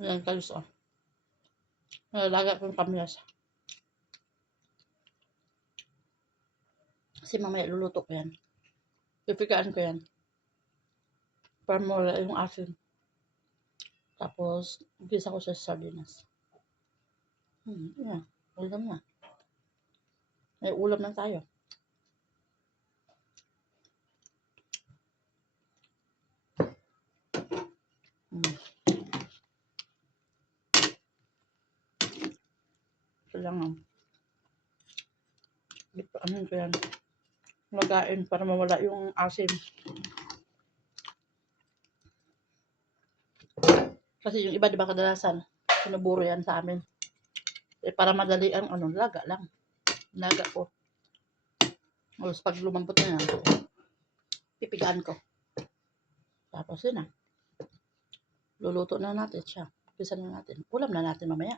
Ayan, kalis oh. Nalalaga ko yung kamyas. Kasi mamaya luluto ko yan. Pipigaan ko yan. Para mawala yung asin. Tapos, gisa ko sa sardinas. Yan. Ulam na. May ulam na tayo. Kailangan. Ano ko yan. Lagain para mawala yung asin. Kasi yung iba, diba kadalasan, sinuburo yan sa amin. Eh, para madali ang laga lang. Laga ko. Tapos pag lumambot na yan, pipigaan ko. Tapos yun na. Luluto na natin siya. Pisa na natin. Ulam na natin mamaya.